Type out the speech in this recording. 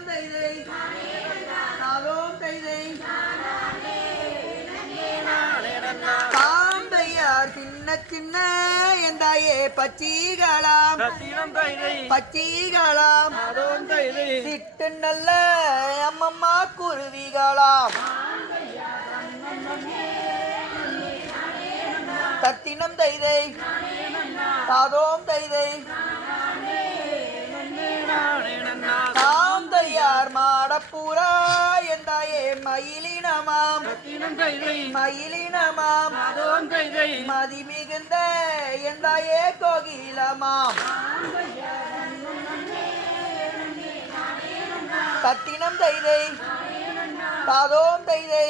நானும் தைதை நானும் தைதை தாந்தையார் சின்ன சின்ன எந்தாயே பச்சீகளாம். பச்சீகளாம் சிட்டு நல்ல அம்மம்மா குருவிகளாம் தத்தினம் தைதை. சாதோம் தைதை. தையார் எந்தாயே மயிலினமாம். மயிலினமாம். மதி மிகுந்த எந்தாயே கோகிலமாம். தத்தினம் தைதை தாதோம் தைதை